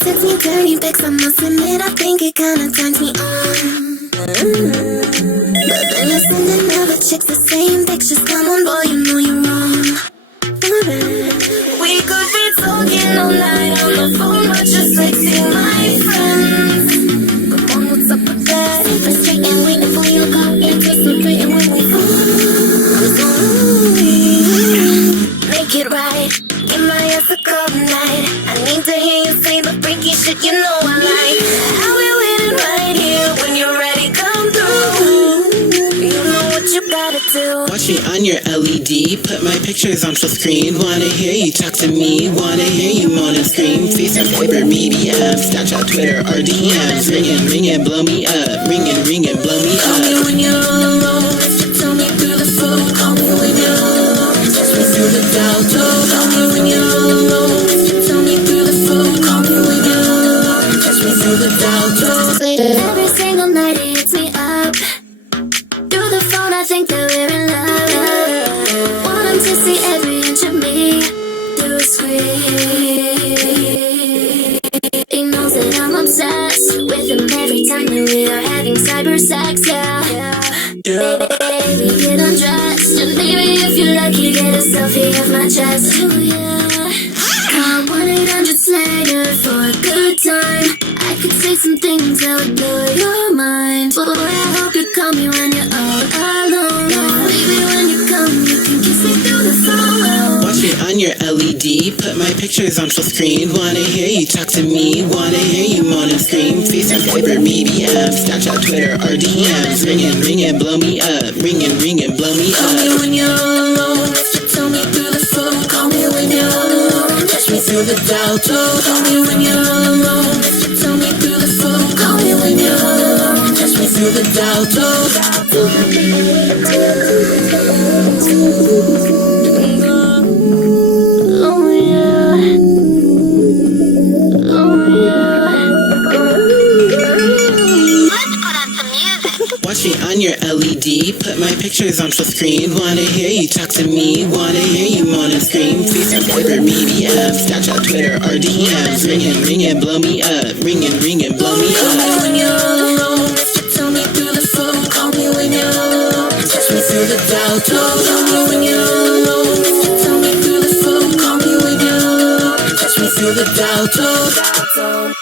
text me dirty pics, I must admit I think it kinda turns me on. But then you're sending other chicks the same pictures. Come on boy, you know you're wrong. We could be talking all night on the phone, but you're texting my friends. Come on, what's up with that? So frustrating, waiting for your call, anticipating when we fall. I'm so make it right, give my ass a cold night. I need to hear you say the freaky shit you know I like. I'll be waiting right here when you're ready, come through. You know what you gotta do. Watch me on your LED, put my pictures on full screen. Wanna hear you talk to me, wanna hear you moan and scream. FaceTime, Viber, maybe Snapchat, Twitter, or DMs. Ringing, blow me up. Ringing, blow me up. Call me when you're alone, tell me through the phone. Call me when you're alone, touch me through the dial tone. Call me when you're alone, tell me through the phone. Call me when you're alone, touch me through the dial tone. Every single night it hits me up. Through the phone I think that we're in love. Want him to see every inch of me through a screen. He knows that I'm obsessed with him every time that we are having cyber sex, yeah. Baby, get undressed, and maybe if you're lucky, get a selfie of my chest. Oh yeah. Call 1-800-SLAYYTER for a good time. I could say some things that would blow your mind. Boy, I hope you call me when you're all alone. Baby, when you come, you can kiss me through the phone. Watch me on your LED, put my pictures on full screen. Wanna hear you talk to me, wanna hear you moan and scream. FaceTime, Viber, maybe Snapchat, Twitter, or DMs. Ringing, blow me up. Ringing, blow me up. Call me when you're alone, tell me through the phone. Call me when you're alone, touch me through the dial tone. Call me when you're alone, tell me through the phone. Call me when you're alone, touch me through the dial Watch me on your LED, put my pictures on full screen. Wanna hear you talk to me, wanna hear you moan and scream. FaceTime, Viber, maybe Snapchat, Twitter, or DMs. Ringing, blow me up. Ringing, blow me Call me up. when you're alone, tell me through the phone. Call me when you're alone, touch me through the dial tone. Call me when you're alone, tell me through the phone. Call me when you're alone, touch me through the dial tone.